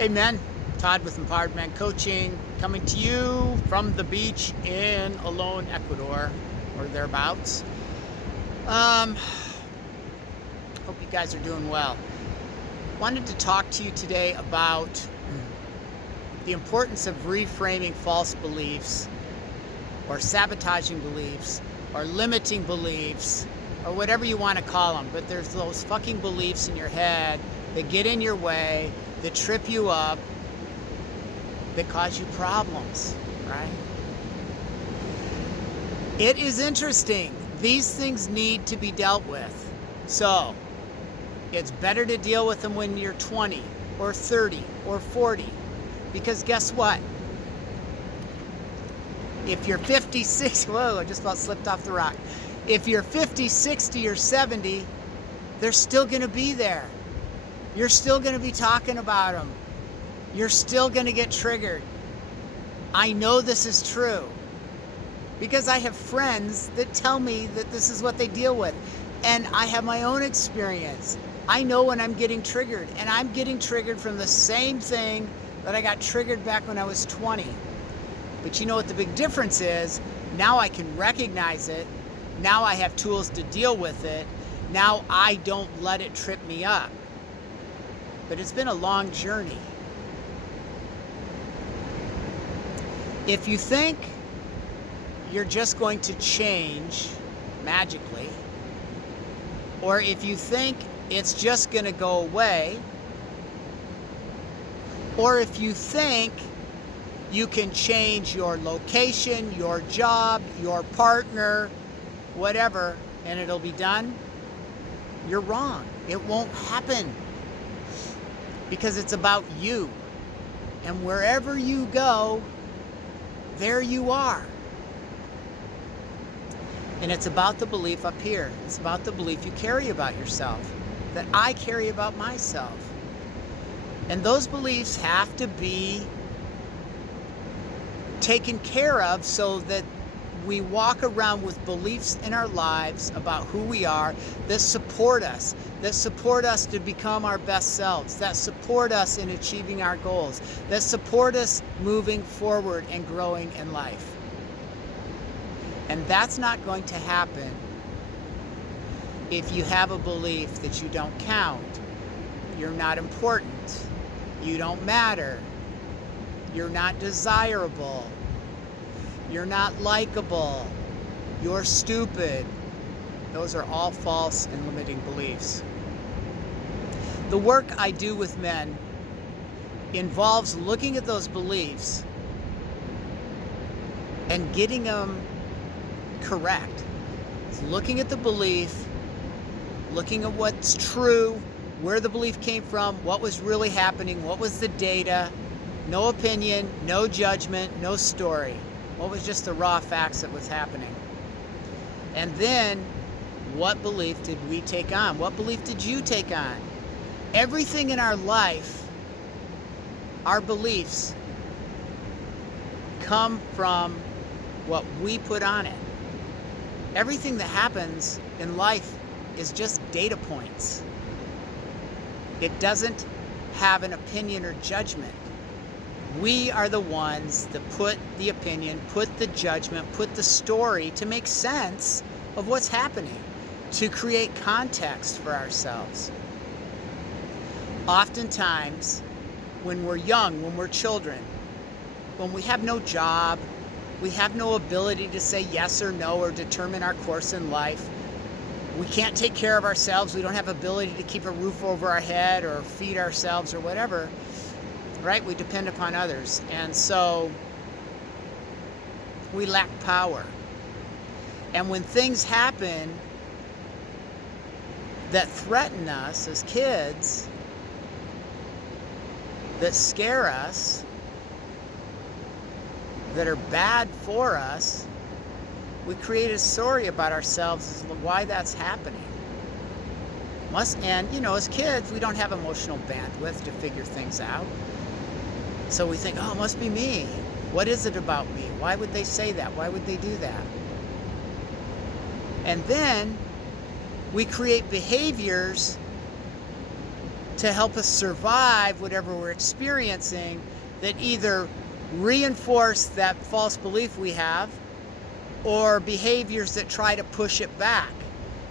Hey men, Todd with Empowered Man Coaching, coming to you from the beach in Alone, Ecuador, or thereabouts. Hope you guys are doing well. Wanted to talk to you today about the importance of reframing false beliefs, or sabotaging beliefs, or limiting beliefs, or whatever you want to call them. But there's those fucking beliefs in your head that get in your way, that trip you up, that cause you problems, right? It is interesting. These things need to be dealt with. So, it's better to deal with them when you're 20 or 30 or 40. Because guess what? If you're 56, whoa, I just about slipped off the rock. If you're 50, 60, or 70, they're still going to be there. You're still going to be talking about them. You're still going to get triggered. I know this is true because I have friends that tell me that this is what they deal with. And I have my own experience. I know when I'm getting triggered, and I'm getting triggered from the same thing that I got triggered back when I was 20. But you know what the big difference is? Now I can recognize it. Now I have tools to deal with it. Now I don't let it trip me up. But it's been a long journey. If you think you're just going to change magically, or if you think it's just going to go away, or if you think you can change your location, your job, your partner, whatever, and it'll be done, you're wrong. It won't happen. Because it's about you. And wherever you go, there you are. And it's about the belief up here. It's about the belief you carry about yourself, that I carry about myself. And those beliefs have to be taken care of so that we walk around with beliefs in our lives about who we are that support us to become our best selves, that support us in achieving our goals, that support us moving forward and growing in life. And that's not going to happen if you have a belief that you don't count, you're not important, you don't matter, you're not desirable, you're not likable, you're stupid. Those are all false and limiting beliefs. The work I do with men involves looking at those beliefs and getting them correct. It's looking at the belief, looking at what's true, where the belief came from, what was really happening, what was the data, no opinion, no judgment, no story. What was just the raw facts that was happening? And then, what belief did we take on? What belief did you take on? Everything in our life, our beliefs, come from what we put on it. Everything that happens in life is just data points. It doesn't have an opinion or judgment. We are the ones that put the opinion, put the judgment, put the story to make sense of what's happening, to create context for ourselves. Oftentimes, when we're young, when we're children, when we have no job, we have no ability to say yes or no or determine our course in life, we can't take care of ourselves, we don't have ability to keep a roof over our head or feed ourselves or whatever, right? We depend upon others. And so we lack power. And when things happen that threaten us as kids, that scare us, that are bad for us, we create a story about ourselves as to why that's happening. And, as kids, we don't have emotional bandwidth to figure things out. So we think, oh, it must be me. What is it about me? Why would they say that? Why would they do that? And then we create behaviors to help us survive whatever we're experiencing, that either reinforce that false belief we have, or behaviors that try to push it back.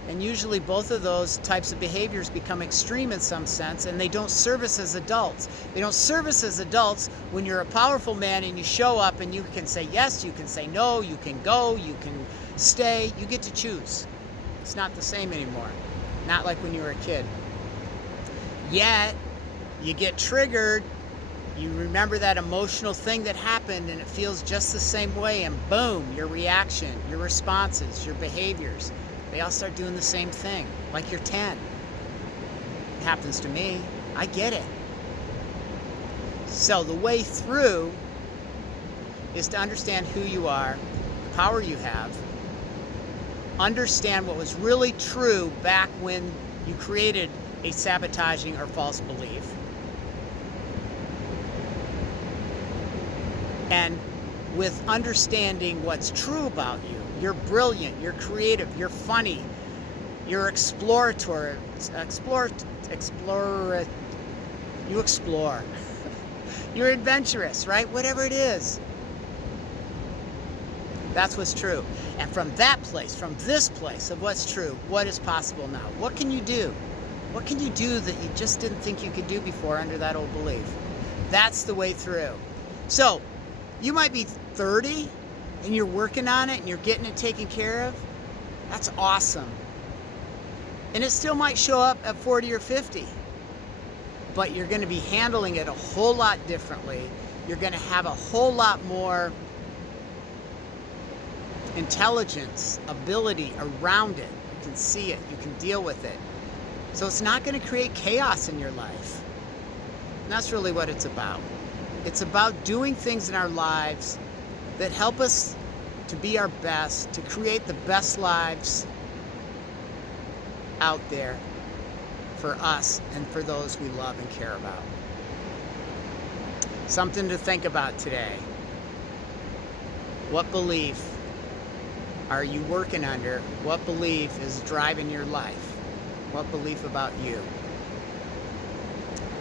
And usually both of those types of behaviors become extreme in some sense, and they don't serve us as adults. They don't serve us as adults when you're a powerful man and you show up and you can say yes, you can say no, you can go, you can stay, you get to choose. It's not the same anymore. Not like when you were a kid. Yet, you get triggered, you remember that emotional thing that happened and it feels just the same way, and boom, your reaction, your responses, your behaviors, they all start doing the same thing, like you're 10. It happens to me. I get it. So the way through is to understand who you are, the power you have, understand what was really true back when you created a sabotaging or false belief, and with understanding what's true about you. You're brilliant, you're creative, you're funny, you're exploratory, you explore. You're adventurous, right? Whatever it is. That's what's true. And from that place, from this place of what's true, what is possible now? What can you do? What can you do that you just didn't think you could do before under that old belief? That's the way through. So, you might be 30 and you're working on it and you're getting it taken care of. That's awesome. And it still might show up at 40 or 50. But you're going to be handling it a whole lot differently. You're going to have a whole lot more intelligence, ability around it. You can see it. You can deal with it. So it's not going to create chaos in your life. And that's really what it's about. It's about doing things in our lives that help us to be our best, to create the best lives out there for us and for those we love and care about. Something to think about today. What belief are you working under? What belief is driving your life? What belief about you?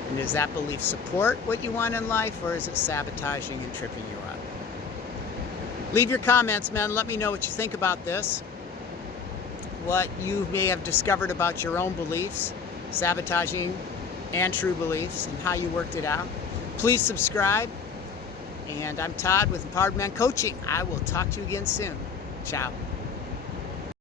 And does that belief support what you want in life, or is it sabotaging and tripping you up? Leave your comments, man. Let me know what you think about this. What you may have discovered about your own beliefs, sabotaging and true beliefs, and how you worked it out. Please subscribe. And I'm Todd with Empowered Man Coaching. I will talk to you again soon. Ciao.